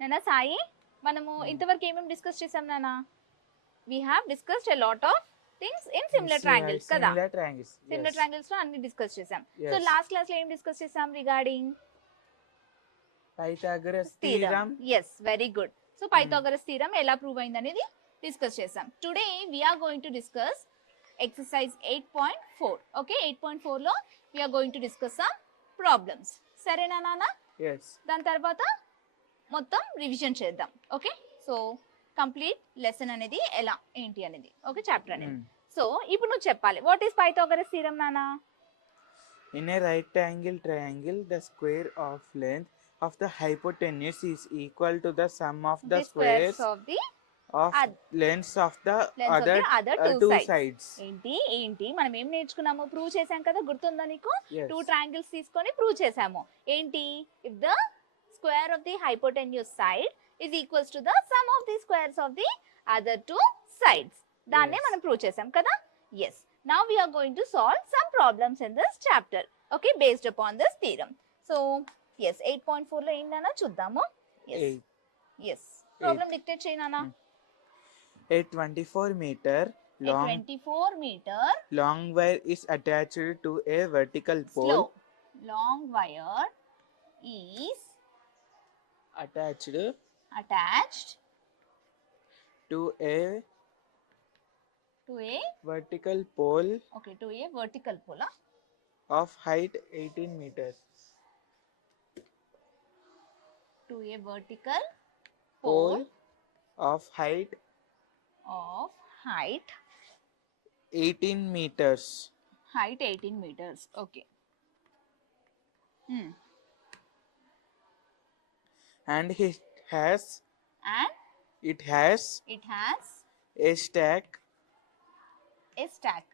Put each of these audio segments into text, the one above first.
నానా సాయి, మనము ఇంతవరకు ఏమేమి డిస్కస్ చేసాం నానా? We have discussed a lot of things in similar triangles కదా. Similar triangles. Similar Yes. triangles లో అన్ని డిస్కస్ చేసాం. So Yes. లాస్ట్ క్లాస్ లో ఏం డిస్కస్ చేసాం regarding Pythagoras theorem? theorem. Yes, very good. So Pythagoras theorem ఎలా ప్రూవ్ అయింది అనేది డిస్కస్ చేసాం. Today we are going to discuss exercise 8.4. Okay, 8.4 లో we are going to discuss some problems. సరేనా నాన్న? Yes. దాని తర్వాత మొత్తం రివిజన్ చేద్దాం. ఓకే, సో కంప్లీట్ లెసన్ అనేది ఎలా ఏంటి అనేది, ఓకే, చాప్టర్ అనేది. సో ఇప్పుడు నువ్వు చెప్పాలి, వాట్ ఈస్ పైథాగరస్ థీరం నానా? In a right angle triangle, the square of length of the hypotenuse is equal to the sum of the squares of the of lengths of the other two two sides. ఏంటి ఏంటి మనం ఏం నేర్చుకున్నాము? ప్రూవ్ చేసాం కదా, గుర్తుందా నీకు? Yes. 2 ట్రయాంగిల్స్ తీసుకొని ప్రూవ్ చేసాము. ఏంటి? If the square of the hypotenuse side is equals to the sum of the squares of the other 2 sides. దాన్నే Yes. మనం ప్రూవ్ చేసాం కదా. Yes. Now we are going to solve some problems in this chapter. Okay, based upon this theorem. So, yes, 8.4 లో ఏంటన్నా చూద్దాము. Yes. Eight. Yes. Problem dictate చేయనా? A 24-meter A 24-meter long wire is attached to a vertical pole. slow long wire is Attached attached to a to a vertical pole okay to a vertical pole of height 18 meters. To a vertical Pole of height of height 18 meters. 18 meters. Okay. And it has And it has it has a stack a stack.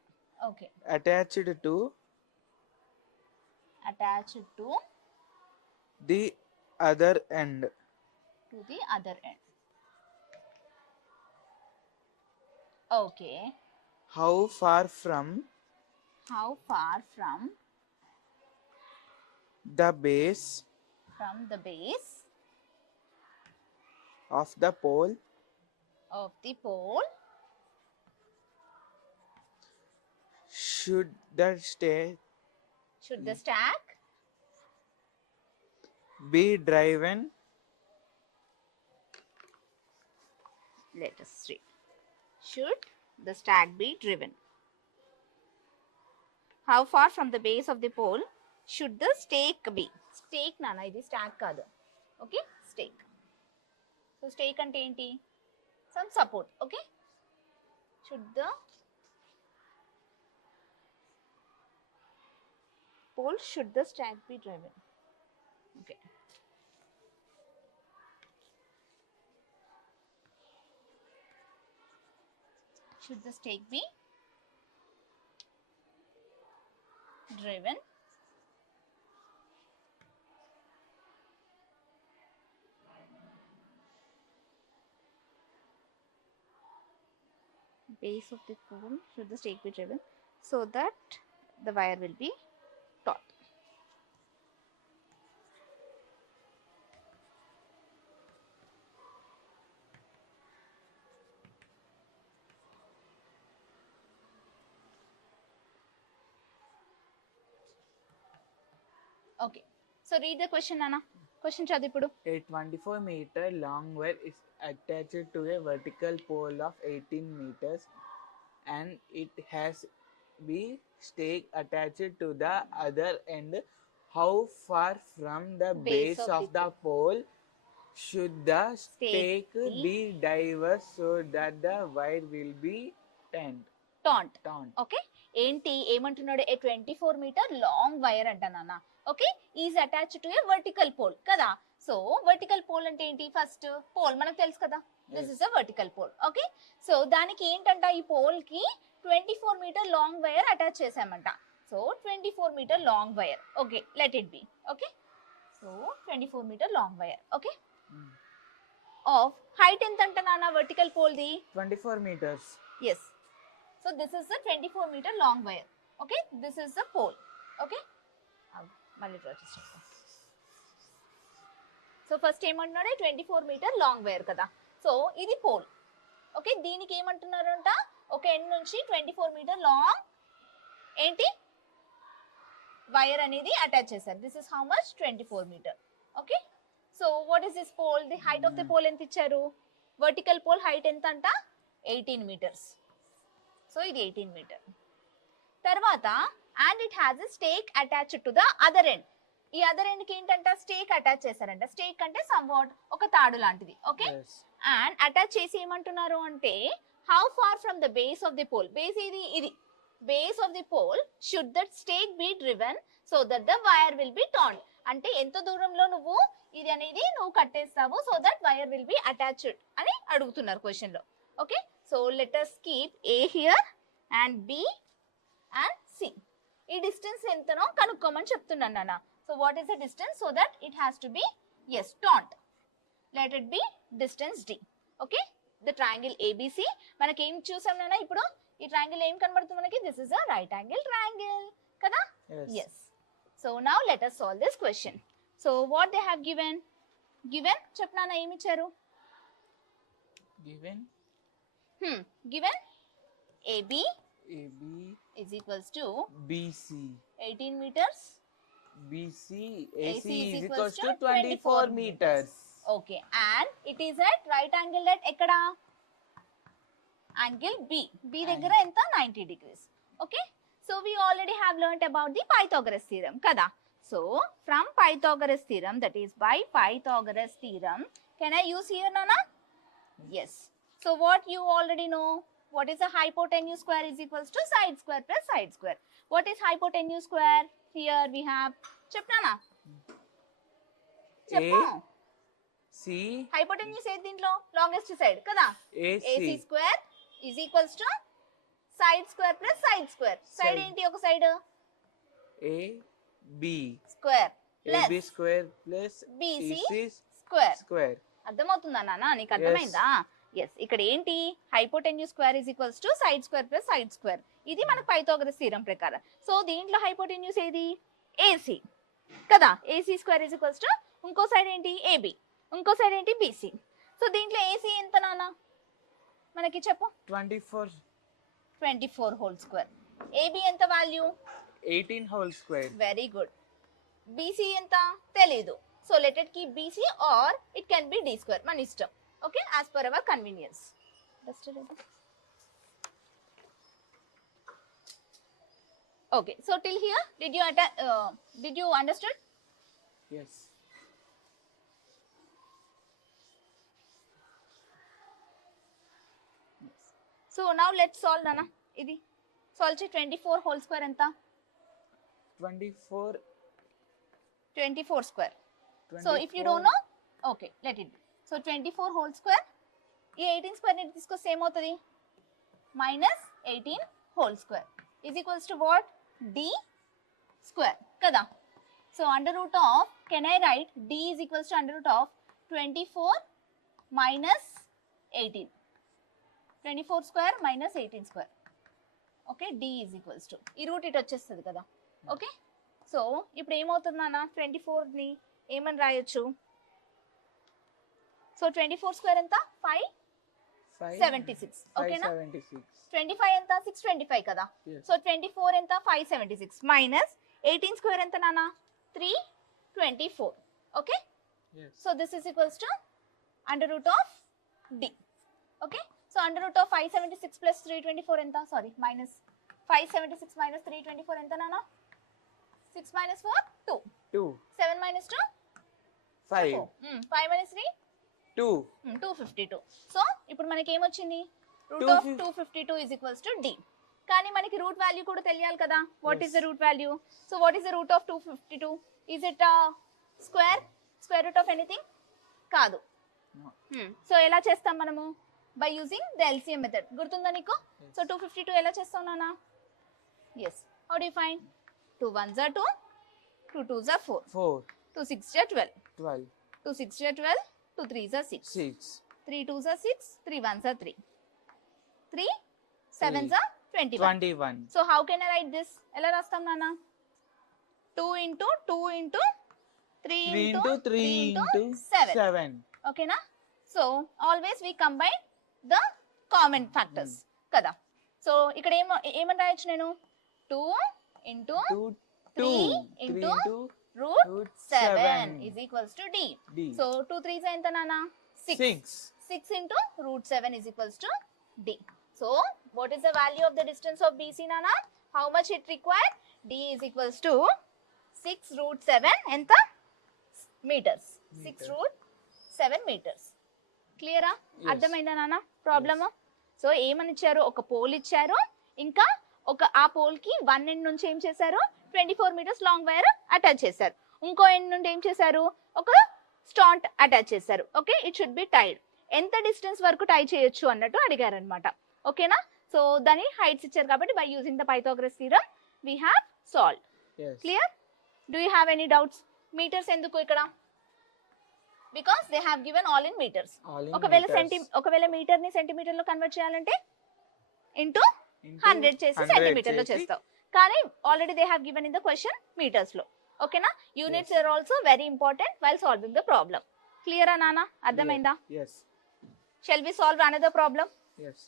Okay. attached to the other end. To the other end. Okay. How far from the base of the pole should the stack be driven? Let us see. Should the stack be driven? How far from the base of the pole should the stake be? Stake nana, ఇది stack కాదు. Okay, stake. So stake అంటే ఏంటి? Some support. Okay. Should the pole, should the stack be driven? Okay. Should the stake be driven? Base of the pole, should the stake be driven so that the wire will be taut? Okay. So read the question, Nana. Question chadu ipudu. A 24-meter long wire is attached to a vertical pole of 18 meters and it has be stake attached to the other end. How far from the base of the pole should the stake be diverged so that the wire will be Taut. Okay. ఏంటి ఏమంటున్నాడు? ఏ 24 metre long wire అంట నాన్న. Okay, is attached to a vertical pole కదా. So vertical pole అంటే ఏంటి? First pole మనకు తెలుసు కదా, this is a vertical pole. Okay, so దానికి ఏంటంట, ఈ పోల్ కి 24 మీటర్ లాంగ్ వైర్ అటాచ్ చేసామంట. So 24 metre long wire. Okay, let it be. Okay, so 24 metre long wire. Okay, of height ఎంత అంట నాన్న వర్టికల్ పోల్ ది? 24 meters. Yes. So this is the 24 meter long wire. Okay, this is the pole. Okay, మళ్ళీ draw చేస్తాం. So first ఏమంటున్నాడు 24 metre long wire కదా. So ఇది pole. Okay, దీనికి ఏమంటున్నారంట, ఒక ఎండ్ నుంచి 24 మీటర్ లాంగ్ ఏంటి వైర్ అనేది అటాచ్ చేశారు. This is how much 24 metre. Okay, so what is this pole? The height of the pole ఎంత ఇచ్చారు? వర్టికల్ పోల్ హైట్ ఎంత అంట? 18 మీటర్స్. సో ఇది 18 మీటర్. తర్వాత and it has a stake attached to the other end. ఈ other end కి ఏంటంట, stake attach చేశారంట. స్టేక్ అంటే సమ్వాట్ ఒక తాడు లాంటిది. Okay, Yes. అండ్ అటాచ్ చేసి ఏమంటున్నారు అంటే how far from the base of the pole. Base ఇది base of the pole should that stake be driven so that the wire will be turn. అంటే ఎంత దూరంలో నువ్వు ఇది అనేది నువ్వు కట్టేస్తావు so that wire will be attached అని అడుగుతున్నారు క్వశ్చన్ లో. Okay, so let us keep A here and B and C. ఈ డిస్టెన్స్ ఎంతనో కనుక్కోమని చెప్తున్నాను నాన్న. So what is the distance so that it has to be ఎస్ టాంట్. Let it be distance D. Okay, the triangle ABC. మనకి ఏం చూసాం నాన్న ఇప్పుడు? ఈ ట్రయాంగిల్ ఏం కనబడుతుంది మనకి? This is a right angle triangle కదా. Yes. Yes. So now let us solve this question. So what they have given చెప్పు నాన్న, ఏమి ఇచ్చారు? Given given AB AB is equals to BC. 18 meters. BC AC AC is is equals equals to to 24 meters. Okay, and it is at right angle at ekkada? Angle B. B దగ్గర ఎంత? 90 degrees. Okay, so we already have learnt about the Pythagoras theorem kada. So from Pythagoras theorem, that is by Pythagoras theorem, can I use here nana? Yes. So what you already know, what is the hypotenuse square is equals to side square plus side square. What is hypotenuse square? Here we have చెప్పనా చెప్పు. C hypotenuse ఏది దీంట్లో? Longest side కదా. AC AC square is equals to side square plus side square. Side Side. ఏంటి? ఒక side AB square AB plus square plus BC EC square. square. అర్థమవుతుందా నాన్న? నీకు అర్థమైందా? ఎస్. ఇక్కడ ఏంటి? Hypotenuse square is equals to side square plus side square. ఇది మనకు పైథాగరస్ థీరం ప్రకారం. సో దీంట్లో హైపోటెన్యూస్ ఏది? AC కదా. AC square is equals to ఇంకో సైడ్ ఏంటి? AB, ఇంకో సైడ్ ఏంటి? BC. సో దీంట్లో AC ఎంత నాన్న మనకి చెప్పు? 24 హోల్ స్క్వేర్. AB ఎంత వాల్యూ? 18 whole square. Very good. BC ఎంత? తెలీదు. So let it keep BC or it can be D square, మన ఇష్టం. Okay, as per our convenience. Okay, so till here did you understood? Yes. So now let's solve nana. ఇది solve చే 24 whole square ఎంత? 24 square. So if you don't know, okay, let it be. So 24 whole square, ఈ 18 square ని తీసుకొస్తే ఏమవుతుంది? మైనస్ 18 whole square is equals to what? D square కదా. So under root of, can I write D is equals to under root of 24 minus 18. 24 square minus 18 square. Okay, D is equals to, ఈ రూట్ ఇటు వచ్చేస్తుంది కదా. Okay, so ఇప్పుడు ఏమవుతుంది నాన్న? 24 ని ఏమని రాయొచ్చు? సో 24 స్క్వేర్ ఎంత? 576. ఓకేనా? 25 ఎంత? 625 కదా. Yes. సో 24 ఎంత? 576 మైనస్ 18 స్క్వేర్ ఎంత నాన్న? 324. Okay, Yes. So this is equals to under root of D. Okay, so under root of 576 ప్లస్ 324 ఎంత? సారీ, మైనస్ 576 మైనస్ 324 ఎంత నాన్న? 6 minus 4 2. 2 7 minus 2 5 5 minus 3 2 252. సో ఇప్పుడు మనకి ఏమొచ్చింది? Root of 250. 252 is equals to D. కానీ మనకి రూట్ వాల్యూ కూడా తెలియాలి కదా. What Yes. Is the root value? So what is the root of 252? Is it square root of anything? కాదు. No. సో ఎలా చేస్తాం మనము? By using the LCM method. గుర్తుందా నీకు? సో 252 ఎలా చేస్తాం నాన్న? Yes. How do you find? 2 1s are 2, 2 2s are 4, 4 2 6s are 12, 12 2 6s are 12, 2 3s are 6, 6 3 2s are 6, 3 1s are 3, 3 7s are 21. 21 So how can I write this? ఎలా రాస్తాం నాన్న? 2 into 2 into 3 3 into into 3 3 into into 7. 7. ఓకేనా? So always we combine the common factors కదా. So ఇక్కడ ఏమని రాయొచ్చు నేను 2 into 2 3 3 into into root root 7 7 is equals to D. D. So 2 3s ఎంత నాన్న? 6. 6. 6 into root 7 is equals to D. So what is the value of the distance of BC nana? How much it required? D is equals to 6 root 7 ఎంత? meters. 6 root 7 meters. క్లియరా? Yes. అర్థమైందా నాన్న problem? So ఏమని ఇచ్చారు? ఒక పోల్ ఇచ్చారు, ఇంకా ఆ పోల్ కి 1 ఎండ్ నుంచి ఏం చేశారు? 24 meters లాంగ్ వైర్ అటాచ్ చేశారు. ఇంకో ఎండ్ నుండి ఏం చేశారు? ఒక స్టాంట్ అటాచ్ చేశారు. Okay, it should be tied. ఎంత డిస్టెన్స్ వరకు టై చేయొచ్చు అన్నట్టు అడిగారు అనమాట. ఓకేనా? సో దాని హైట్స్ ఇచ్చారు కాబట్టి by using the Pythagoras theorem we have solve. Yes. Clear? Do you have any doubts? Metres ఎందుకు ఇక్కడ? Because they have given all in metres. All in ఒకవేళ meters. మీటర్ ని సెంటీమీటర్ లో కన్వర్ట్ చేయాలంటే ఇంటూ Into 100 చేసి 100 centimetre లో చేసి చేస్తావు. కానీ already they have given in the question metres లో. ఓకేనా? Units are also very important while solving the problem. క్లియరా నాన్న? అర్థమైందా? Yes. Shall we solve another problem? Yes.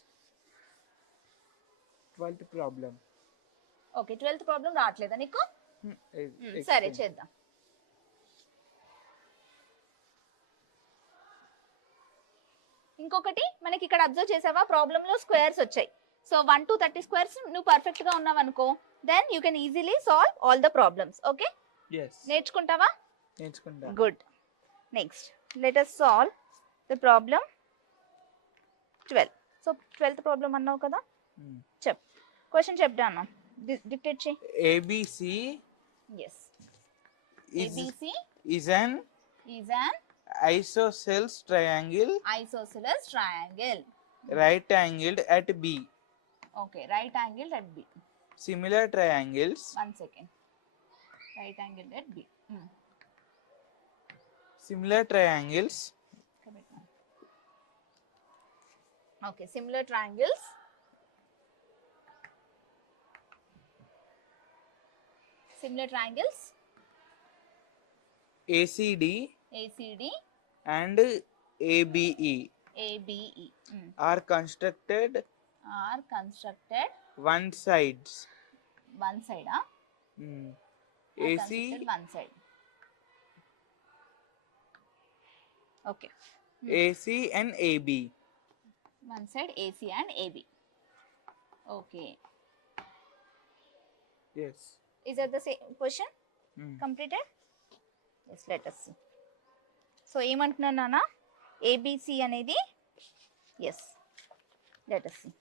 12th problem. Okay, 12th problem రావట్లేదా నీకు? సరే Explain. చేద్దాం. ఇంకొకటి మనకి ఇక్కడ అబ్జర్వ్ చేసావా, ప్రాబ్లమ్ లో స్క్వేర్స్ వచ్చాయి. సో 1 to 30 స్క్వేర్స్ నువ్వు పర్ఫెక్ట్ గా ఉన్నావు అనుకో, then you can easily solve all the problems. Okay, Yes. నేర్చుకుంటావా? నేర్చుకుంటా. Good. Next let us solve the problem 12. So 12th problem అన్నావు కదా, చెప్ క్వశ్చన్ చెప్తా అన్నా, డిక్టేట్ చేయి. ABC yes, is ABC is an is an isosceles triangle isosceles triangle. right angled at B. Okay, right angled at B. Similar triangles 1 second. Right angled at B. similar triangles Okay, similar triangles ACD ACD and ABE ABE are constructed one sides. one side, AC constructed one side. Okay, AC and AB. one side AC and AB. Okay, Yes. is that the same question completed? Yes, let us see. So ఏమంటున్నాను నాన్న, ABC అనేది, yes, let us see.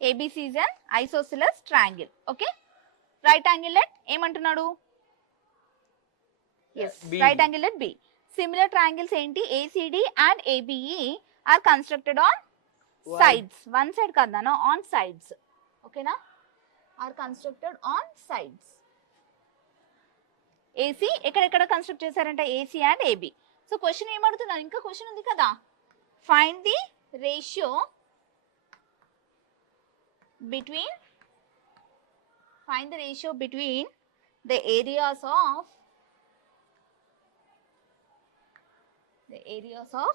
ABC is an isosceles triangle. Okay, right angle at ఏమంటున్నాడు? Yes, B. right angle at B. Similar triangles ఏంటి? ACD and ABE are constructed on Why? sides. One side కాదు నాన్న, on sides. ఓకేనా? are constructed on sides. AC ఎక్కడెక్కడ construct చేశారంట? AC and AB. So question ఏమడుతున్నారు? ఇంకా question ఉంది కదా, find the ratio between the areas of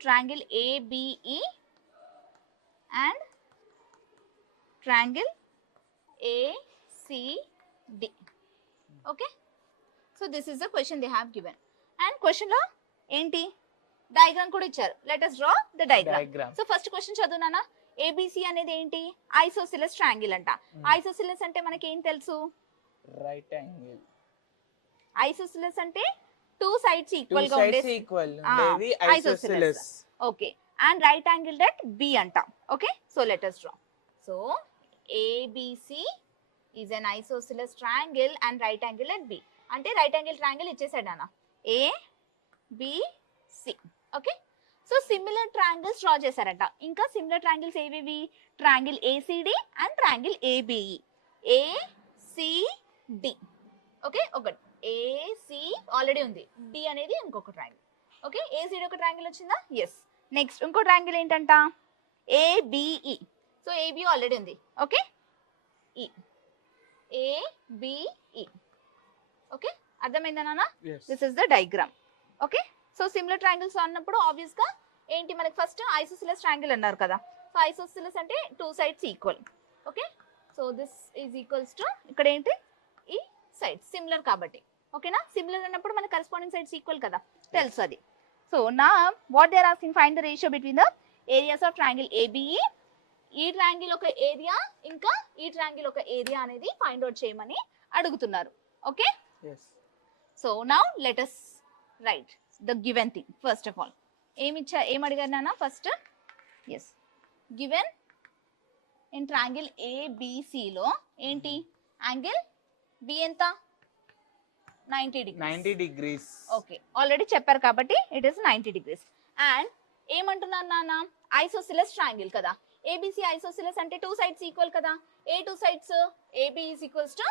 triangle ABE and triangle ACD. Okay, so this is the question they have given, and question lo enti diagram kuda icharu. Let us draw the diagram. So first question చదువునానా, ABC అనేది ఏంటి? Isosceles triangle అంట. ఐసోసిలస్ అంటే మనకి ఏం తెలుసు? Right angle. Isosceles అంటే two sides equal Two గా sides ఉండే equal. ఉండేది isosceles. Okay, and right angle at B అంట. Okay, so let us draw. So ABC is an isosceles triangle and right angle at B. అంటే రైట్ యాంగిల్ ట్రయాంగిల్ ఇచ్చేసాడు అన్న, ABC. Okay, so similar triangles draw చేశారంట. ఇంకా similar triangles ఏవేవి? Triangle ACD and triangle ABE. ACD. Okay, ఒకటి AC already ఉంది, D అనేది ఇంకొక ట్రయాంగిల్. ఓకే, ACD ఒక ట్రయాంగిల్ వచ్చిందా? ఎస్. నెక్స్ట్ ఇంకో ట్రయాంగిల్ ఏంటంట? ABE. సో AB ఆల్రెడీ ఉంది. Okay, E. ABE. ఓకే, అర్థమైందా నాన్న? Yes. This is the diagram. Okay, so similar triangles అన్నప్పుడు ఆబ్వియస్ గా ఏంటి, మనకి ఫస్ట్ ఐసోసిలస్ ట్రయాంగిల్ అన్నారు కదా. సో ఐసోసిలస్ అంటే two sides equal. Okay, so this is equals to ఇక్కడ ఏంటి, ఈ సైడ్స్ సిమిలర్ కాబట్టి. ఓకేనా, సిమిలర్ అన్నప్పుడు మన కరెస్పాండింగ్ సైడ్స్ ఈక్వల్ కదా, తెలుసు అది. సో నా what they are asking, find the ratio between the areas of triangle ABE. ఈ ట్రయాంగిల్ ఒక ఏరియా ఇంకా ఈ ట్రయాంగిల్ ఒక ఏరియా అనేది ఫైండ్ అవుట్ చేయమని అడుగుతున్నారు. Okay, Yes. So now let us write the given thing. First of all ఏం అడిగారు నాన్న ఫస్ట్? ఎస్, గివెన్ ఇన్ ట్రయాంగిల్ ABCలో ఏంటి, యాంగిల్ B ఎంత, 90 degrees. 90 degrees. ఓకే, ఆల్రెడీ చెప్పారు కాబట్టి ఇట్ ఇస్ 90 degrees. అండ్ ఏమంటున్నారు నాన్న, ఐసోసిలస్ ట్రయాంగిల్ కదా, ABC ఐసోసిలస్ అంటే టూ సైడ్స్ ఈక్వల్ కదా. A two sides, AB is equals to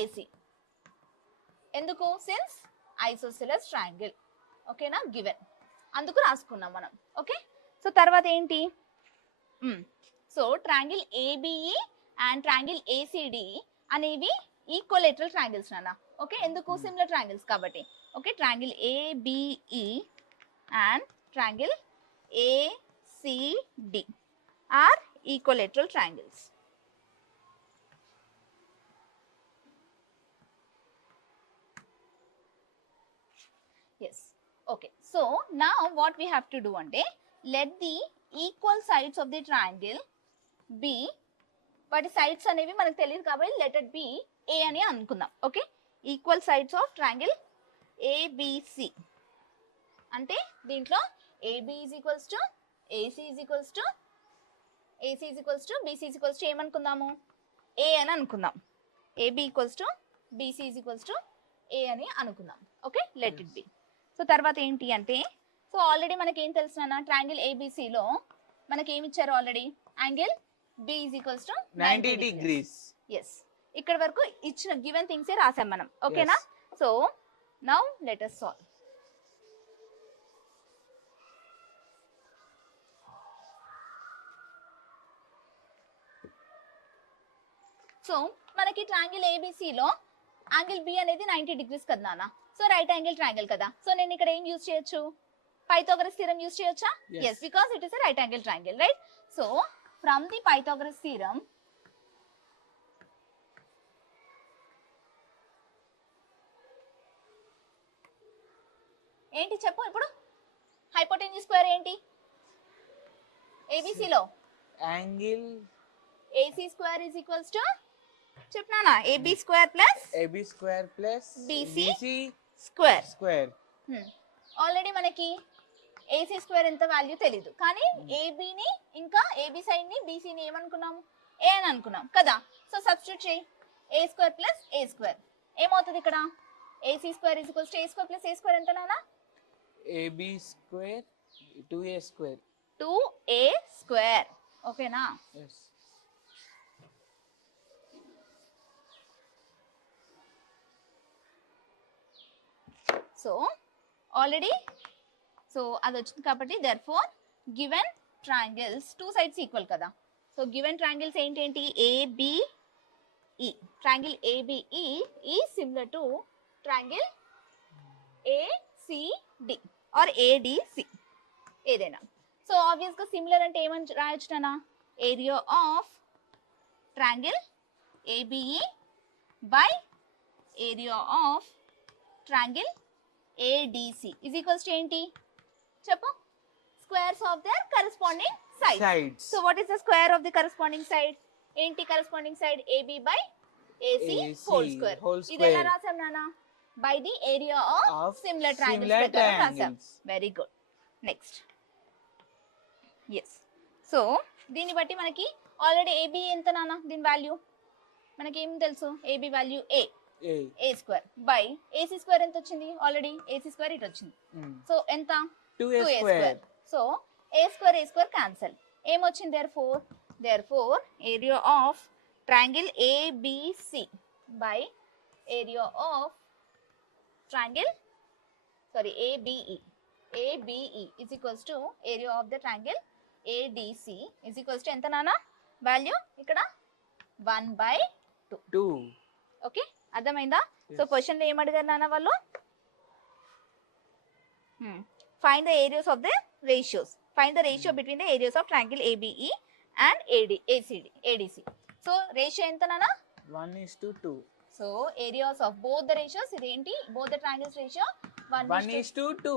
AC. ఎందుకు, సిన్స్ ఐసోసిలస్ ట్రయాంగిల్. ఓకేనా, గివెన్, అందుకు రాసుకున్నాం మనం. ఓకే, సో తర్వాత ఏంటి, so triangle ABE and triangle ACD అనేవి ఈక్వలేటరల్ ట్రయాంగిల్స్ నాన్న. ఓకే, ఎందుకు, సిమిలర్ ట్రయాంగిల్స్ కాబట్టి. Okay, triangle ABE and triangle ACD are equilateral triangles. Yes. Okay. So now what we have to do ante, let the equal sides of the triangle be, వాటి సైడ్స్ అనేవి మనకు తెలియదు కాబట్టి let it be A అని అనుకుందాం. Okay, equal sides of triangle ABC అంటే దీంట్లో AB is equals to AC is equals to AC is equals to BC is equals to ఏమనుకుందాము, A అని అనుకుందాం. AB equals to BC is equals to A అని అనుకుందాం. Okay, let it be. So తర్వాత ఏంటి అంటే, సో ఆల్రెడీ మనకి ఏం తెలుసు, ట్రయాంగిల్ ABCలో మనకి ఏమి ఇచ్చారు already, angle B is equals to 90 degrees. Yes, ఇక్కడ వరకు ఇచ్చిన గివెన్ థింగ్సే రాసాం మనం. ఓకేనా, so now let us solve. So మనకి ట్రయాంగిల్ ABCలో యాంగిల్ B అనేది 90 degrees కదా నాన్న. సో రైట్ యాంగిల్ ట్రయాంగిల్ కదా, సో నేను ఇక్కడ ఏం యూజ్ చేయొచ్చు, పైథాగరస్ థీరం యూజ్ చేయొచ్చా? Yes. yes, because it is a right angle triangle, right? So from the Pythagoras theorem, ఏంటి చెప్పు ఇప్పుడు, హైపోటెన్యూస్ స్క్వేర్ ఏంటి ABC లో, Angle AC square is equals to, చెప్పనా, AB square plus AB square plus BC square. square. Already మనకి AC square ఎంత వాల్యూ తెలీదు, కానీ AB ని ఇంకా AB సైడ్ ని BC ని ఏమనుకున్నాము, A అని అనుకున్నాం కదా. సో సబ్స్టిట్యూట్ చేయి, A square plus A square ఏమవుతుంది ఇక్కడ, AC square is equals to A square plus A square ఎంత నాన్న, AB square 2A square. 2A square. ఓకేనా, Yes. సో ఆల్రెడీ సో అది వచ్చింది కాబట్టి therefore given triangles two sides equal కదా. So given triangles ఏంటేంటి, ABE, triangle ABE is similar to triangle ACD or ADC ఏదైనా. సో ఆబ్వియస్ గా similar అంటే ఏమని రాయొచ్చు నాన్న, area of triangle ABE by area of triangle ADC is equals to ఏంటి చెప్పు, squares of their corresponding sides. So what is the square of the corresponding side? ఏంటి corresponding side, AB by AC whole square. ఇది ఎలా రాసాం నాన్న, by the area of similar triangles రాసాం. Very good. Next. Yes. So దీన్ని బట్టి మనకి already AB ఎంత నాన్న, దీని వాల్యూ మనకి ఏం తెలుసు, AB value A square by AC square ఎంత వచ్చింది, ఆల్రెడీ AC స్క్వేర్ ఇటు వచ్చింది. సో ఎంత, 2A square. So A square cancel, ఏమొచ్చింది, therefore area of triangle ABC by area of triangle ABE is equals to area of the triangle ADC is equals to ఎంత నాన్న వాల్యూ ఇక్కడ 1/2 2. 2. ఓకే, అర్థమైందా? So question ఏం అడిగారు నాన్న వాళ్ళు? Find the areas of the ratios. Find the ratio between the areas of triangle ABE and ADC. So ratio ఎంత నాన్న? 1:2. So areas of both the ratios, ఇదేంటి both the triangles ratio 1:2.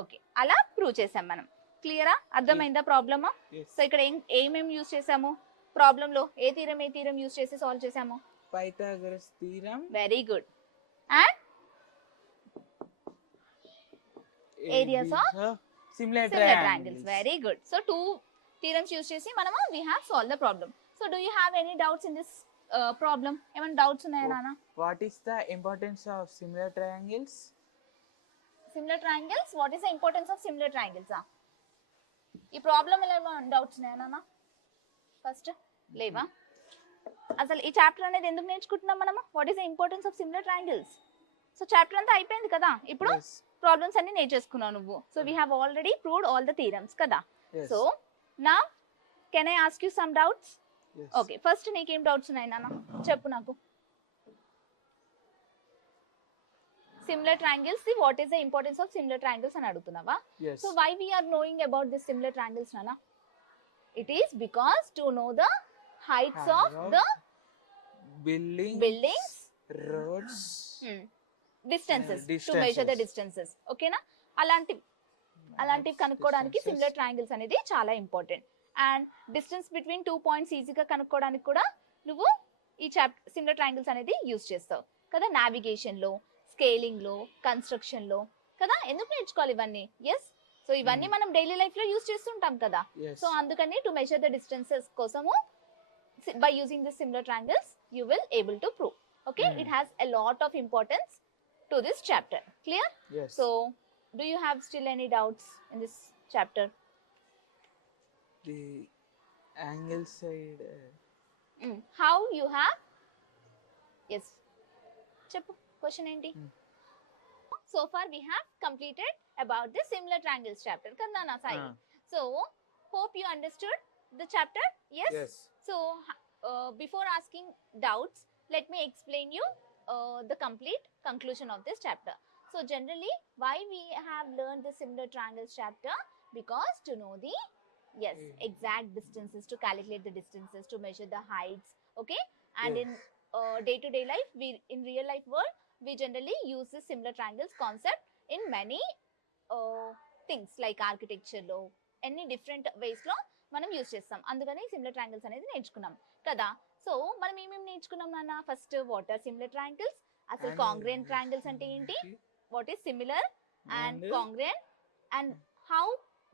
Okay, అలా prove చేసాం మనం. క్లియరా? అర్థమైందా problem? Yes. So ఇక్కడ ఏమేమి యూజ్ చేసాము ప్రాబ్లమ్ లో? ఏ థీరం యూజ్ చేసి సాల్వ్ చేసాము? Pythagoras theorem. Very good. And areas of similar triangles. triangles. Very good. So two theorems use chesi manama we have solved the problem. So do you have any doubts in this problem? Eman doubts unnaya nana? What is the importance of similar triangles? Similar triangles, what is the importance of similar triangles? ఈ ప్రాబ్లం ఎలా డౌట్స్ ఉన్నాయా నాన్న? ఫస్ట్ లేవా? అసలు ఈ చాప్టర్ అనేది ఎందుకు నేర్చుకుంటున్నాం మనము? What is the importance of similar triangles? So chapter అంతా అయిపోయింది కదా, ఇప్పుడు Yes. ప్రాబ్లమ్స్ అన్ని నేర్చేసుకున్నావు నువ్వు. So we have already proved all the theorems కదా. Yes. సో నా can I ask you some doubts? Yes. Okay, first నీకేం డౌట్స్ ఉన్నాయి నాన్న చెప్పు నాకు. Similar triangles, what is the importance of similar triangles అని అడుగుతున్నావా? Yes. So why we are knowing about this similar triangles nana? It is because to know the heights of the buildings, roads, distances, to distances. measure the distances. Okay na? అలాంటివి కనుక్కోవడానికి Distances. Similar triangles అనేది చాలా important. And distance between 2 పాయింట్స్ ఈజీగా కనుక్కోవడానికి కూడా నువ్వు ఈ similar triangles అనేది యూజ్ చేస్తావు కదా, నావిగేషన్ లో, స్కేలింగ్ లో, కన్స్ట్రక్షన్ లో కదా. ఎందుకు నేర్చుకోవాలి ఇవన్నీ? ఎస్, సో ఇవన్నీ మనం డైలీ లైఫ్ లో యూజ్ చేస్తుంటాం కదా. Yes. సో అందుకని టు మెజర్ ద డిస్టెన్సెస్ కోసము by using this similar triangles you will able to prove. Okay, it has a lot of importance to this chapter. Clear? Yes. So do you have still any doubts in this chapter? The angle side. How you have? Yes. Cheppu, question enti? So far we have completed about the similar triangles chapter. Kandana Sai. So hope you understood the chapter. Yes. Yes. So before asking doubts, let me explain you the complete conclusion of this chapter. So generally, why we have learned the similar triangles chapter? Because to know the exact distances, to calculate the distances, to measure the heights. Okay, and Yes. in day-to-day life, we in real life world, we generally use this similar triangles concept in many things like architecture lo, any different ways lo మనం యూస్ చేస్తాం. అందుకని similar triangles అనేది నేర్చుకున్నాం కదా. సో మనం ఏమేమి నేర్చుకున్నాం నాన్న? First what are similar triangles, అసలు కాంగ్రుయెంట్ ట్రయాంగిల్స్ అంటే ఏంటి, what is similar and And- congruent, and how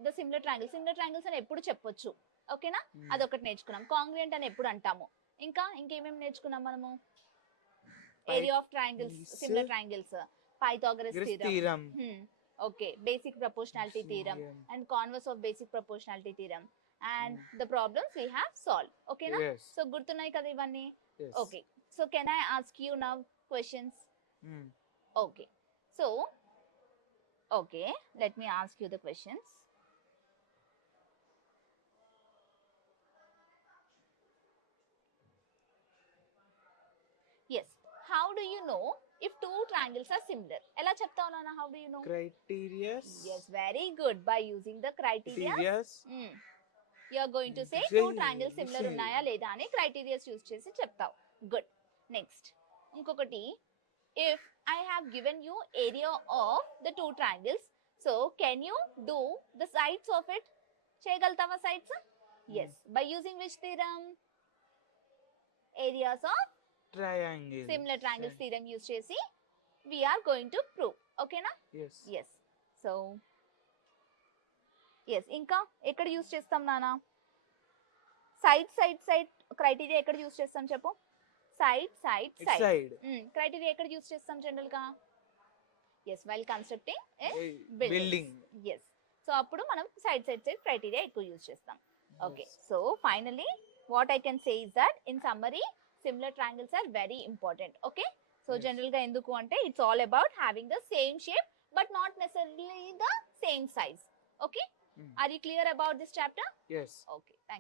the similar triangles అని ఎప్పుడు చెప్పొచ్చు. ఓకేనా? అదొకటి నేర్చుకున్నాం. కాంగ్రుయెంట్ అని ఎప్పుడు అంటాము. ఇంకేమేమి నేర్చుకున్నాం మనము? Area of triangles, similar triangles, Pythagoras theorem, theorem. Okay, basic proportionality theorem and converse of basic proportionality theorem and the problems we have solve. ఓకేనా? Yes. సో గుర్తున్నాయి కదా ఇవన్నీ? Yes. Okay, so can I ask you now questions? Hmm. Okay. So, okay, let me ask you the questions. Yes. How do you know if two triangles are similar? Ela cheptavu nana, how do you know? Criteria. Yes, very good. By using the criteria. Criterias. You are going to say Say- two triangles similar say. unnaya leda ani criteria use chesi cheptavu. Good. Next. Inkokati, if I have given you area of the two triangles, so can you do the sides of it? Cheyagaltava sides? Yes. By using which theorem? Areas of Triangle. similar triangles theorem use chesi we are going to prove. Okay na? Yes. Yes. So, yes. ఇంకా ఎక్కడ use చేస్తాం నానా? Side criteria ఎక్కడ use చేస్తాం చెప్పు? Side It's side. Criteria ఎక్కడ use చేస్తాం general గా? Yes, while constructing Building. Yes. So అప్పుడు మనం సైడ్ క్రైటీరియా ఎక్కువ యూస్ చేస్తాం. Okay, so finally what I can say is that in summary similar triangles are very important. Okay, so Yes. General గా ఎందుకు అంటే it's all about having the same shape but not necessarily the same size. Okay, are you clear about this chapter? Yes. Okay.